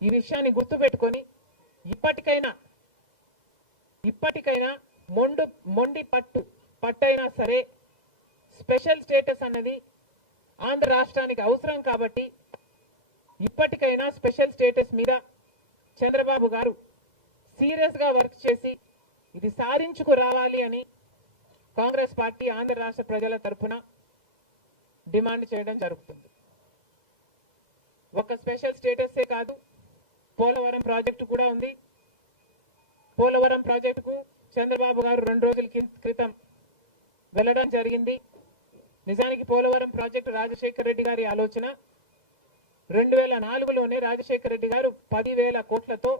ఈ విషయాన్ని గుర్తుపెట్టుకొని ఇప్పటికైనా మొండి పట్టైనా సరే స్పెషల్ స్టేటస్ అన్నది ఆంధ్ర రాష్ట్రానికి అవసరం కాబట్టి ఇప్పటికైనా స్పెషల్ స్టేటస్ మీద చంద్రబాబు గారు సీరియస్ గా వర్క్ చేసి ఇది సాధించుకు రావాలి అని కాంగ్రెస్ పార్టీ ఆంధ్ర రాష్ట్ర ప్రజల తరఫున డిమాండ్ చేయడం జరుగుతుంది. ఒక స్పెషల్ స్టేటసే కాదు, పోలవరం ప్రాజెక్టు కూడా ఉంది. పోలవరం ప్రాజెక్టుకు చంద్రబాబు గారు 2 రోజుల క్రితం వెళ్ళడం జరిగింది. నిజానికి పోలవరం ప్రాజెక్టు రాజశేఖర రెడ్డి గారి ఆలోచన. 2004లోనే రాజశేఖర రెడ్డి గారు 10,000 కోట్లతో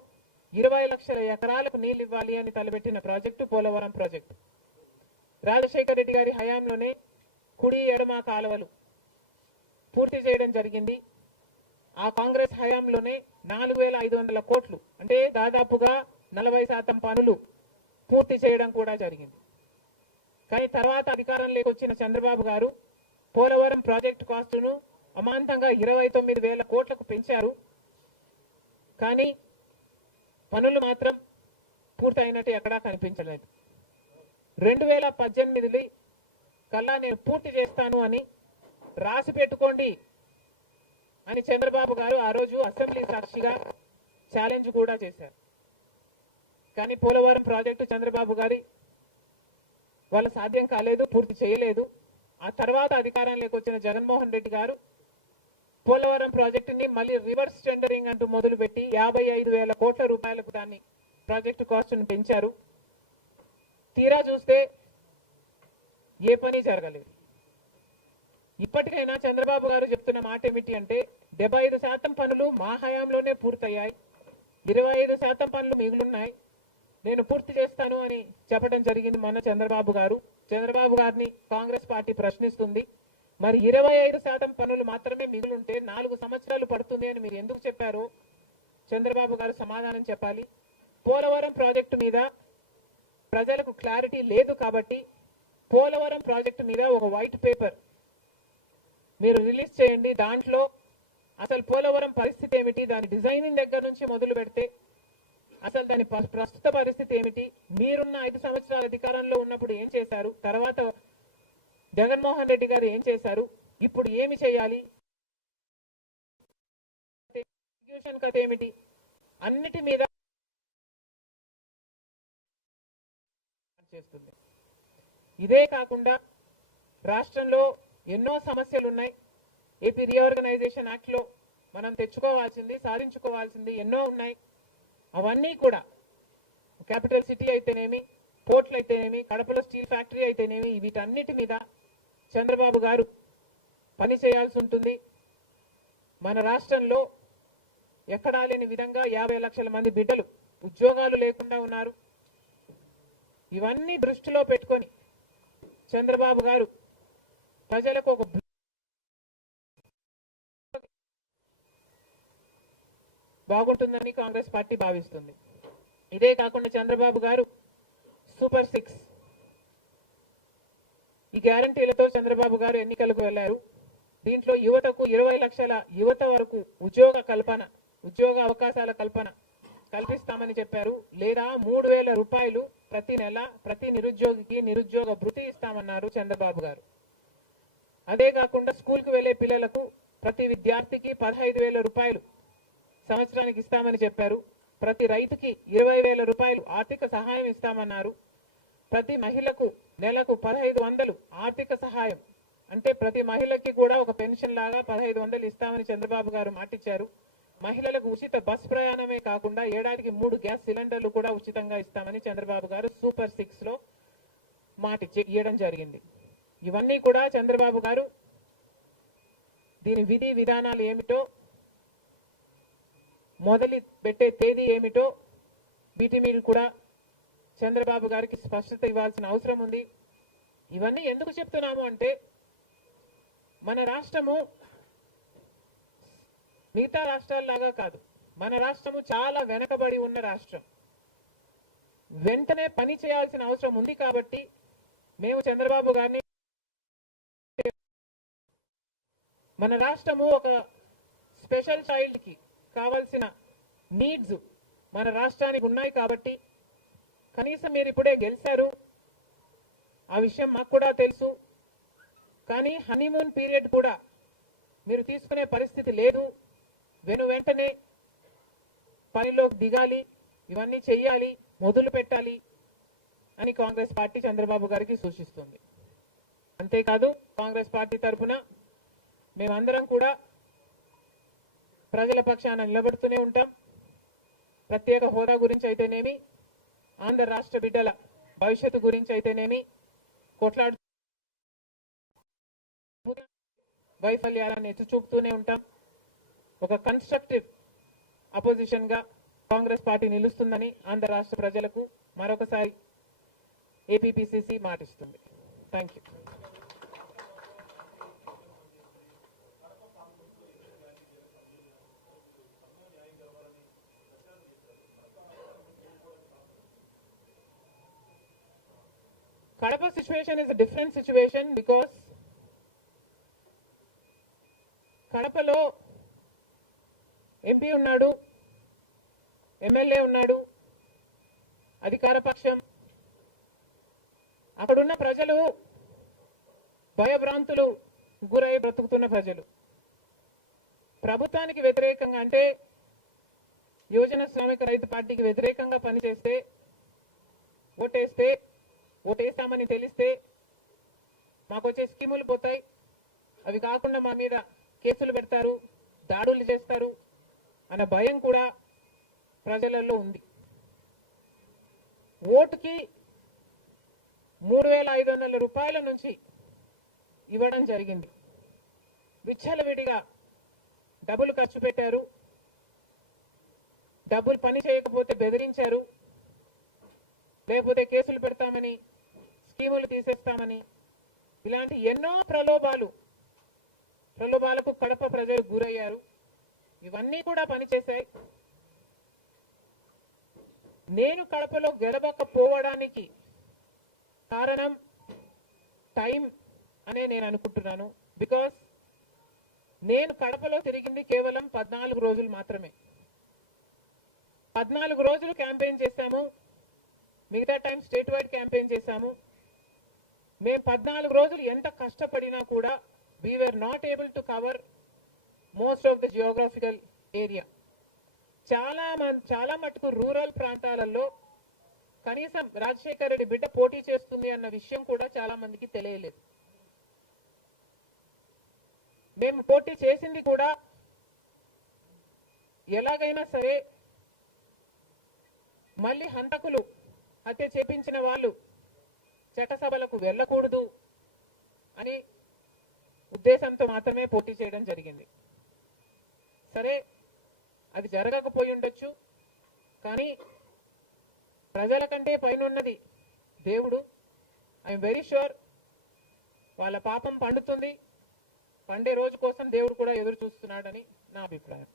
20 లక్షల ఎకరాలకు నీళ్లు ఇవ్వాలి అని తలపెట్టిన ప్రాజెక్టు పోలవరం ప్రాజెక్టు. రాజశేఖర రెడ్డి గారి హయాంలోనే కుడి ఎడమ కాలువలు పూర్తి చేయడం జరిగింది. ఆ కాంగ్రెస్ హయాంలోనే 4,500 కోట్లు అంటే దాదాపుగా 40% పనులు పూర్తి చేయడం కూడా జరిగింది. కానీ తర్వాత అధికారంలోకి వచ్చిన చంద్రబాబు గారు పోలవరం ప్రాజెక్టు కాస్టును అమాంతంగా 29,000 కోట్లకు పెంచారు. కానీ పనులు మాత్రం పూర్తయినట్టు ఎక్కడా కనిపించలేదు. 2018 కల్లా నేను పూర్తి చేస్తాను అని రాసి పెట్టుకోండి అని చంద్రబాబు గారు ఆ రోజు అసెంబ్లీ సాక్షిగా ఛాలెంజ్ కూడా చేశారు. కానీ పోలవరం ప్రాజెక్టు చంద్రబాబు గారి వాళ్ళ సాధ్యం కాలేదు, పూర్తి చేయలేదు. ఆ తర్వాత అధికారంలోకి వచ్చిన జగన్మోహన్ రెడ్డి గారు పోలవరం ప్రాజెక్టుని మళ్ళీ రివర్స్ టెండరింగ్ అంటూ మొదలుపెట్టి 55,000 కోట్ల రూపాయలకు దాన్ని ప్రాజెక్టు కాస్ట్ను పెంచారు. తీరా చూస్తే ఏ పని జరగలేదు. ఇప్పటికైనా చంద్రబాబు గారు చెప్తున్న మాట ఏమిటి అంటే 75% పనులు మా హయాంలోనే పూర్తయ్యాయి, 25% పనులు మిగులున్నాయి, నేను పూర్తి చేస్తాను అని చెప్పడం జరిగింది మొన్న చంద్రబాబు గారిని కాంగ్రెస్ పార్టీ ప్రశ్నిస్తుంది. మరి 25% పనులు మాత్రమే మిగులుంటే 4 సంవత్సరాలు పడుతుంది అని మీరు ఎందుకు చెప్పారో చంద్రబాబు గారు సమాధానం చెప్పాలి. పోలవరం ప్రాజెక్టు మీద ప్రజలకు క్లారిటీ లేదు కాబట్టి పోలవరం ప్రాజెక్టు మీద ఒక వైట్ పేపర్ మీరు రిలీజ్ చేయండి. దాంట్లో అసలు పోలవరం పరిస్థితి ఏమిటి, దాని డిజైనింగ్ దగ్గర నుంచి మొదలు పెడితే అసలు దాని ప్రస్తుత పరిస్థితి ఏమిటి, మీరున్న 5 సంవత్సరాల అధికారంలో ఉన్నప్పుడు ఏం చేశారు, తర్వాత జగన్మోహన్ రెడ్డి గారు ఏం చేశారు, ఇప్పుడు ఏమి చేయాలి, ఎగ్జిక్యూషన్ కథ ఏమిటి, అన్నిటి మీద చేస్తుంది. ఇదే కాకుండా రాష్ట్రంలో ఎన్నో సమస్యలు ఉన్నాయి. ఏపీ రీఆర్గనైజేషన్ యాక్ట్ లో మనం తెచ్చుకోవాల్సింది, సాధించుకోవాల్సింది ఎన్నో ఉన్నాయి. అవన్నీ కూడా క్యాపిటల్ సిటీ అయితేనేమి, పోర్ట్లు అయితేనేమి, కడపలో స్టీల్ ఫ్యాక్టరీ అయితేనేమి, వీటన్నిటి మీద చంద్రబాబు గారు పని చేయాల్సి ఉంటుంది. మన రాష్ట్రంలో ఎక్కడా లేని విధంగా 50 లక్షల మంది బిడ్డలు ఉద్యోగాలు లేకుండా ఉన్నారు. ఇవన్నీ దృష్టిలో పెట్టుకొని చంద్రబాబు గారు ప్రజలకు ఒక బాగుంటుందని కాంగ్రెస్ పార్టీ భావిస్తుంది. ఇదే కాకుండా చంద్రబాబు గారు సూపర్ 6 ఈ గ్యారంటీలతో చంద్రబాబు గారు ఎన్నికలకు వెళ్లారు. దీంట్లో యువతకు 20 లక్షల యువత వరకు ఉద్యోగ అవకాశాల కల్పన కల్పిస్తామని చెప్పారు. లేదా 3,000 రూపాయలు ప్రతి నెల ప్రతి నిరుద్యోగికి నిరుద్యోగ భృతి ఇస్తామన్నారు చంద్రబాబు గారు. అదే కాకుండా స్కూల్కు వెళ్లే పిల్లలకు ప్రతి విద్యార్థికి 15,000 రూపాయలు సంవత్సరానికి ఇస్తామని చెప్పారు. ప్రతి రైతుకి 20,000 రూపాయలు ఆర్థిక సహాయం ఇస్తామన్నారు. ప్రతి మహిళకు నెలకు 1,500 ఆర్థిక సహాయం, అంటే ప్రతి మహిళకి కూడా ఒక పెన్షన్ లాగా 1,500 ఇస్తామని చంద్రబాబు గారు మాటిచ్చారు. మహిళలకు ఉచిత బస్ ప్రయాణమే కాకుండా ఏడాదికి 3 గ్యాస్ సిలిండర్లు కూడా ఉచితంగా ఇస్తామని చంద్రబాబు గారు సూపర్ 6 లో ఇవ్వడం జరిగింది. ఇవన్నీ కూడా చంద్రబాబు గారు దీని విధి విధానాలు ఏమిటో, మొదలు పెట్టే తేదీ ఏమిటో వీటి మీద కూడా చంద్రబాబు గారికి స్పష్టత ఇవ్వాల్సిన అవసరం ఉంది. ఇవన్నీ ఎందుకు చెప్తున్నాము అంటే మన రాష్ట్రము మిగతా రాష్ట్రాల్లాగా కాదు. మన రాష్ట్రము చాలా వెనకబడి ఉన్న రాష్ట్రం. వెంటనే పని చేయాల్సిన అవసరం ఉంది కాబట్టి మేము చంద్రబాబు గారిని మన రాష్ట్రము ఒక స్పెషల్ చైల్డ్ కి కావాల్సిన నీడ్స్ మన రాష్ట్రానికి ఉన్నాయి కాబట్టి కనీసం మీరు ఇప్పుడే గెలిచారు, ఆ విషయం మాకు కూడా తెలుసు. కానీ హనీమూన్ పీరియడ్ కూడా మీరు తీసుకునే పరిస్థితి లేదు. వెంటనే పనిలోకి దిగాలి, ఇవన్నీ చెయ్యాలి, మొదలు పెట్టాలి అని కాంగ్రెస్ పార్టీ చంద్రబాబు గారికి సూచిస్తుంది. అంతేకాదు కాంగ్రెస్ పార్టీ తరఫున మేమందరం కూడా ప్రజల పక్షాన నిలబడుతూనే ఉంటాం. ప్రత్యేక హోదా గురించి అయితేనేమి, ఆంధ్ర రాష్ట్ర బిడ్డల భవిష్యత్తు గురించి అయితేనేమి కొట్లాడు వైఫల్యాలను ఎత్తి చూపుతూనే ఉంటాం. ఒక కన్స్ట్రక్టివ్ అపోజిషన్ గా కాంగ్రెస్ పార్టీ నిలుస్తుందని ఆంధ్ర రాష్ట్ర ప్రజలకు మరొకసారి ఏపీపీసీసీ మాటిస్తుంది. Thank you. Kadapa situation is a different situation because కడపలో ఎంపీ ఉన్నాడు, ఎమ్మెల్యే ఉన్నాడు, అధికార పక్షం. అక్కడున్న ప్రజలు భయభ్రాంతులు గురై బ్రతుకుతున్న ప్రజలు. ప్రభుత్వానికి వ్యతిరేకంగా అంటే యువజన శ్రామిక రైతు పార్టీకి వ్యతిరేకంగా పనిచేస్తే, ఓటేస్తామని తెలిస్తే మాకు వచ్చే స్కీములు పోతాయి, అవి కాకుండా మా మీద కేసులు పెడతారు, దాడులు చేస్తారు అన్న భయం కూడా ప్రజలలో ఉంది. ఓటుకి 3,500 రూపాయల నుంచి ఇవ్వడం జరిగింది. విచ్చలవిడిగా డబ్బులు ఖర్చు పెట్టారు, డబ్బులు పని చేయకపోతే బెదిరించారు, లేకపోతే కేసులు పెడతామని, స్కీములు తీసేస్తామని, ఇలాంటి ఎన్నో ప్రలోభాలకు కడప ప్రజలు గురయ్యారు. ఇవన్నీ కూడా పనిచేశాయి. నేను కడపలో గెలవకపోవడానికి కారణం టైం అనే నేను అనుకుంటున్నాను. బికాస్ నేను కడపలో తిరిగింది కేవలం 14 రోజులు మాత్రమే. 14 రోజులు క్యాంపెయిన్ చేశాము, మిగతా టైం స్టేట్ వైడ్ క్యాంపెయిన్ చేశాము. మేము 14 రోజులు ఎంత కష్టపడినా కూడా we were not able to cover most of the geographical area. చాలా మటుకు రూరల్ ప్రాంతాలలో కనీసం రాజశేఖర్ రెడ్డి బిడ్డ పోటీ చేస్తుంది అన్న విషయం కూడా చాలా మందికి తెలియలేదు. మేము పోటీ చేసింది కూడా ఎలాగైనా సరే మళ్ళీ హంతకులు, హత్య చేపించిన వాళ్ళు చట్టసభలకు వెళ్ళకూడదు అని ఉద్దేశంతో మాత్రమే పోటీ చేయడం జరిగింది. సరే, అది జరగకపోయి ఉండొచ్చు, కానీ ప్రజల కంటే పైన ఉన్నది దేవుడు. ఐఎమ్ వెరీ ష్యూర్ వాళ్ళ పాపం పండుతుంది, పండే రోజు కోసం దేవుడు కూడా ఎదురు చూస్తున్నాడని నా అభిప్రాయం.